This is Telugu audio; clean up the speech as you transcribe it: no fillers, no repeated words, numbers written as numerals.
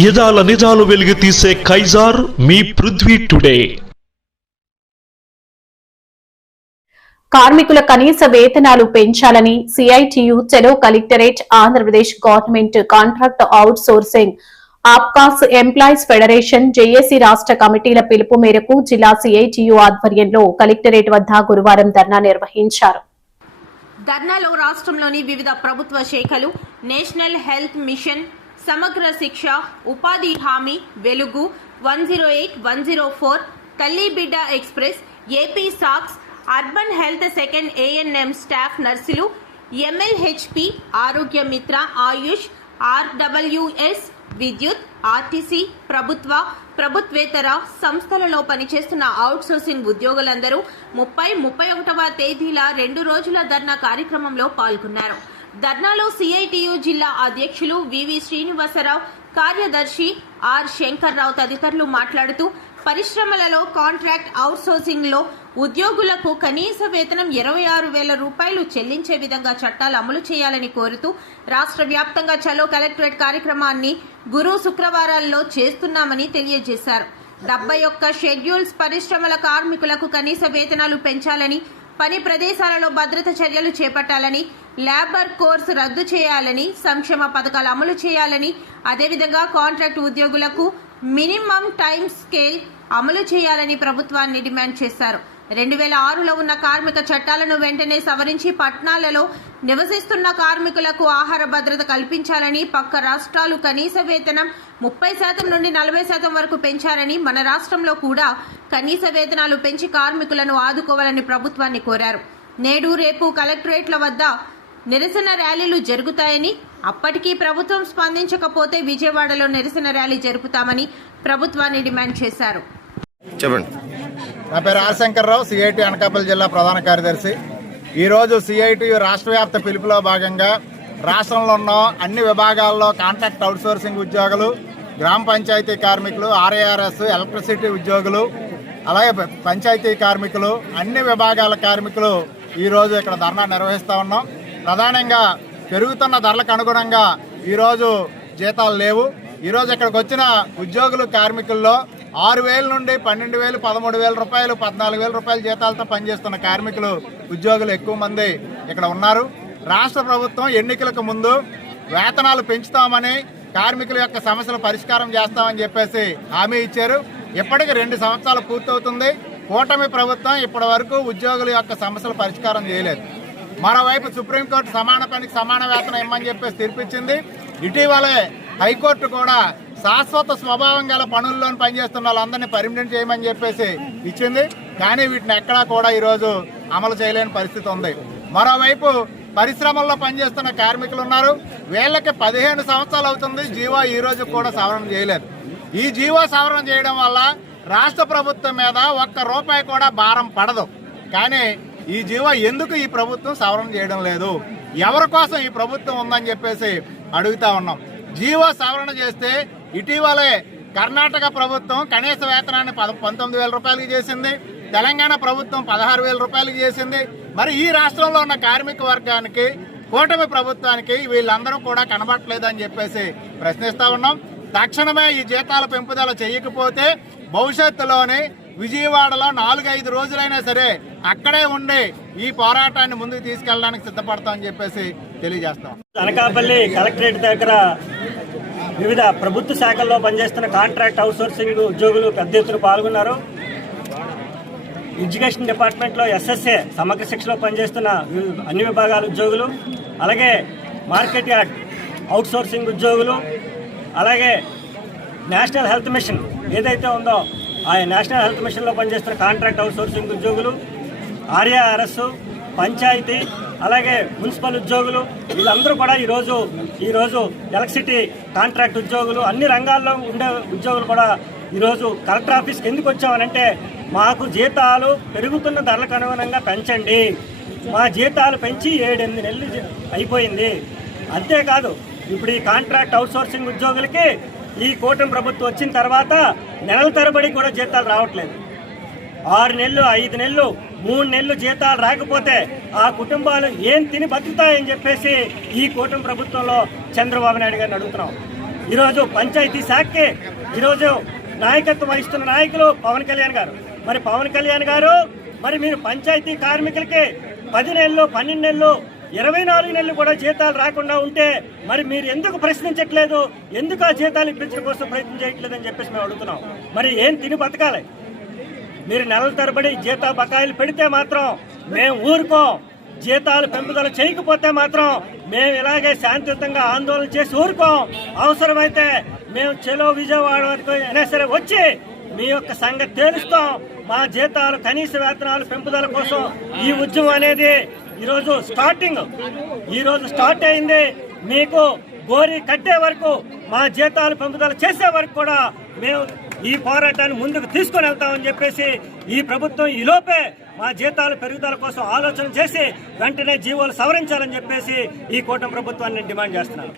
యదాల నిజాలు వెలుగు తీసే కైజార్ మీ పృథ్వీ టుడే. కార్మికుల కనీస వేతనాలు పెంచాలని సిఐటియు చెలో collectorate, Andhra Pradesh government contract out sourcing, APCOS employees federation, JAC రాష్ట్ర కమిటీల పిలుపు మేరకు జిల్లా సిఐటియు ఆధ్వర్యంలో కలెక్టరేట్ వద్ద గురువారం ధర్నా నిర్వహించారు. ధర్నాలో రాష్ట్రంలోని వివిధ ప్రభుత్వ శాఖలు, నేషనల్ హెల్త్ మిషన్, సమగ్ర శిక్ష, ఉపాధి హామీ, వెలుగు, 108, 104, తల్లి బిడ్డ express, AP socks, urban health second ANM staff నర్సులు, ఎంఎల్హెచ్పి, ఆరోగ్య మిత్ర, ఆయుష్, ఆర్డబ్ల్యూఎస్, విద్యుత్, ఆర్టీసీ, ప్రభుత్వేతర సంస్థలలో పనిచేస్తున్న అవుట్ సోర్సింగ్ ఉద్యోగులందరూ 30, 31వ తేదీల 2 రోజుల ధర్నా కార్యక్రమంలో పాల్గొన్నారు. ధర్నాలో సిఐటియు జిల్లా అధ్యక్షులు వివి శ్రీనివాసరావు, కార్యదర్శి ఆర్ శంకర్రావు తదితరులు మాట్లాడుతూ పరిశ్రమలలో కాంట్రాక్ట్ అవుట్ సోర్సింగ్ లో ఉద్యోగులకు కనీస వేతనం 26,000 రూపాయలు చెల్లించే విధంగా చట్టాలు అమలు చేయాలని కోరుతూ రాష్ట్ర వ్యాప్తంగా చలో కలెక్టరేట్ కార్యక్రమాన్ని గురు శుక్రవారాల్లో చేస్తున్నామని తెలియజేశారు. 71 షెడ్యూల్స్ పరిశ్రమల కార్మికులకు కనీస వేతనాలు పెంచాలని, పని ప్రదేశాలలో భద్రత చర్యలు చేపట్టాలని, లేబర్ కోర్సు రద్దు చేయాలని, సంక్షేమ పథకాలు అమలు చేయాలని, అదేవిధంగా కాంట్రాక్ట్ ఉద్యోగులకు మినిమం టైం స్కేల్ అమలు చేయాలని ప్రభుత్వాన్ని డిమాండ్ చేశారు. 2006లో ఉన్న కార్మిక చట్టాలను వెంటనే సవరించి పట్టణాలలో నివసిస్తున్న కార్మికులకు ఆహార భద్రత కల్పించాలని, పక్క రాష్ట్రాలు కనీస వేతనం 30% నుండి 40% వరకు పెంచారని, మన రాష్ట్రంలో కూడా కనీస వేతనాలు పెంచి కార్మికులను ఆదుకోవాలని ప్రభుత్వాన్ని కోరారు. నేడు రేపు కలెక్టరేట్ల వద్ద నిరసన ర్యాలీలు జరుగుతాయని, అప్పటికీ ప్రభుత్వం స్పందించకపోతే విజయవాడలో నిరసన ర్యాలీ జరుపుతామని ప్రభుత్వాన్ని డిమాండ్ చేశారు. చెప్పండి. నా పేరు ఆర్ శంకర్రావు, సిఐటి అనకాపల్లి జిల్లా ప్రధాన కార్యదర్శి. ఈరోజు సిఐటియు రాష్ట్ర వ్యాప్త పిలుపులో భాగంగా రాష్ట్రంలో ఉన్న అన్ని విభాగాల్లో కాంట్రాక్ట్ అవుట్ సోర్సింగ్ ఉద్యోగులు, గ్రామ పంచాయతీ కార్మికులు, ఆర్ఏఆర్ఎస్, ఎలక్ట్రిసిటీ ఉద్యోగులు, అలాగే పంచాయతీ కార్మికులు, అన్ని విభాగాల కార్మికులు ఈరోజు ఇక్కడ ధర్నా నిర్వహిస్తూ ఉన్నాం. ప్రధానంగా పెరుగుతున్న ధరలకు అనుగుణంగా ఈరోజు జీతాలు లేవు. ఈరోజు ఇక్కడికి వచ్చిన ఉద్యోగులు కార్మికుల్లో 6,000 నుండి 12,000, 13,000 రూపాయలు, 14,000 రూపాయల జీతాలతో పనిచేస్తున్న కార్మికులు, ఉద్యోగులు ఎక్కువ మంది ఇక్కడ ఉన్నారు. రాష్ట్ర ప్రభుత్వం ఎన్నికలకు ముందు వేతనాలు పెంచుతామని, కార్మికుల యొక్క సమస్యలు పరిష్కారం చేస్తామని చెప్పేసి హామీ ఇచ్చారు. ఇప్పటికి 2 సంవత్సరాలు పూర్తవుతుంది. కూటమి ప్రభుత్వం ఇప్పటి వరకు ఉద్యోగుల యొక్క సమస్యలు పరిష్కారం చేయలేదు. మరోవైపు సుప్రీంకోర్టు సమాన పనికి సమాన వేతనం ఇమ్మని చెప్పేసి తీర్పిచ్చింది. ఇటీవలే హైకోర్టు కూడా శాశ్వత స్వభావం గల పనుల్లో పనిచేస్తున్న వాళ్ళందరినీ పర్మినెంట్ చేయమని చెప్పేసి ఇచ్చింది. కానీ వీటిని ఎక్కడా కూడా ఈరోజు అమలు చేయలేని పరిస్థితి ఉంది. మరోవైపు పరిశ్రమల్లో పనిచేస్తున్న కార్మికులు ఉన్నారు. వీళ్ళకి 15 సంవత్సరాలు అవుతుంది, జీవో ఈ రోజు కూడా సవరణ చేయలేదు. ఈ జీవో సవరణ చేయడం వల్ల రాష్ట్ర ప్రభుత్వం మీద ₹1 కూడా భారం పడదు. కానీ ఈ జీవో ఎందుకు ఈ ప్రభుత్వం సవరణ చేయడం లేదు, ఎవరి కోసం ఈ ప్రభుత్వం ఉందని చెప్పేసి అడుగుతా ఉన్నాం. జీవో సవరణ చేస్తే ఇటీవలే కర్ణాటక ప్రభుత్వం కనీస వేతనాన్ని 19,000 రూపాయలకి చేసింది, తెలంగాణ ప్రభుత్వం 16,000 రూపాయలకి చేసింది. మరి ఈ రాష్ట్రంలో ఉన్న కార్మిక వర్గానికి, కూటమి ప్రభుత్వానికి వీళ్ళందరూ కూడా కనబడట్లేదని చెప్పేసి ప్రశ్నిస్తా ఉన్నాం. తక్షణమే ఈ జీతాల పెంపుదల చేయకపోతే భవిష్యత్తులోని విజయవాడలో 4-5 రోజులైనా సరే అక్కడే ఉండి ఈ పోరాటాన్ని ముందుకు తీసుకెళ్ళడానికి సిద్ధపడతామని చెప్పేసి తెలియజేస్తాం. అనకాపల్లి కలెక్టరేట్ దగ్గర వివిధ ప్రభుత్వ శాఖల్లో పనిచేస్తున్న కాంట్రాక్ట్ అవుట్ సోర్సింగ్ ఉద్యోగులు పెద్ద ఎత్తున పాల్గొన్నారు. ఎడ్యుకేషన్ డిపార్ట్మెంట్లో ఎస్ఎస్ఏ సమగ్ర శిక్షలో పనిచేస్తున్న అన్ని విభాగాల ఉద్యోగులు, అలాగే మార్కెట్ యార్డ్ అవుట్ సోర్సింగ్ ఉద్యోగులు, అలాగే నేషనల్ హెల్త్ మిషన్ ఏదైతే ఉందో ఆ నేషనల్ హెల్త్ మిషన్లో పనిచేస్తున్న కాంట్రాక్ట్ అవుట్ సోర్సింగ్ ఉద్యోగులు, ఆర్ఏఆర్ఎస్, పంచాయతీ, అలాగే మున్సిపల్ ఉద్యోగులు, వీళ్ళందరూ కూడా ఈరోజు ఎలక్ట్రిసిటీ కాంట్రాక్ట్ ఉద్యోగులు, అన్ని రంగాల్లో ఉండే ఉద్యోగులు కూడా ఈరోజు కలెక్టర్ ఆఫీస్కి ఎందుకు వచ్చామనంటే, మాకు జీతాలు పెరుగుతున్న ధరలకు అనుగుణంగా పెంచండి, మా జీతాలు పెంచి 7-8 నెలలు అయిపోయింది. అంతేకాదు ఇప్పుడు ఈ కాంట్రాక్ట్ అవుట్ సోర్సింగ్ ఉద్యోగులకి ఈ కూటమి ప్రభుత్వం వచ్చిన తర్వాత నెలల తరబడి కూడా జీతాలు రావట్లేదు. 6 నెలలు, 5 నెలలు, 3 నెలలు జీతాలు రాకపోతే ఆ కుటుంబాలు ఏం తిని బతుకుతాయని చెప్పేసి ఈ కూటమి ప్రభుత్వంలో చంద్రబాబు నాయుడు గారిని అడుగుతున్నాం. ఈరోజు పంచాయతీ శాఖకి ఈరోజు నాయకత్వం వహిస్తున్న నాయకులు పవన్ కళ్యాణ్ గారు. మరి పవన్ కళ్యాణ్ గారు, మరి మీరు పంచాయతీ కార్మికులకి 10 నెలలు, 12 నెలలు, 24 నెలలు కూడా జీతాలు రాకుండా ఉంటే మరి మీరు ఎందుకు ప్రశ్నించట్లేదు? ఎందుకు ఆ జీతాలు ఇప్పించడం కోసం ప్రయత్నం చేయట్లేదని చెప్పేసి మేము అడుగుతున్నాం. మరి ఏం తిని బతకాలి? మీరు నెలల తరబడి జీతా బకాయిలు పెడితే మాత్రం మేము ఊరుకోం. జీతాలు పెంపుదల చేయకపోతే మాత్రం మేము ఇలాగే శాంతియుతంగా ఆందోళన చేసి ఊరుకోం. అవసరమైతే మేము చెలో విజయవాడ వరకు అయినా సరే వచ్చి మీ యొక్క సంగతి తేలుస్తాం. మా జీతాలు, కనీస వేతనాలు పెంపుదల కోసం ఈ ఉద్యమం అనేది ఈరోజు స్టార్ట్ అయింది. మీకు గోరి కట్టే వరకు, మా జీతాలు పెంపుదల చేసే వరకు కూడా మేము ఈ పోరాటాన్ని ముందుకు తీసుకొని వెళ్తామని చెప్పేసి ఈ ప్రభుత్వం ఈలోపే మా జీతాల పెరుగుదల కోసం ఆలోచన చేసి వెంటనే జీవోలు సవరించాలని చెప్పేసి ఈ కూటమి ప్రభుత్వాన్ని డిమాండ్ చేస్తున్నాను.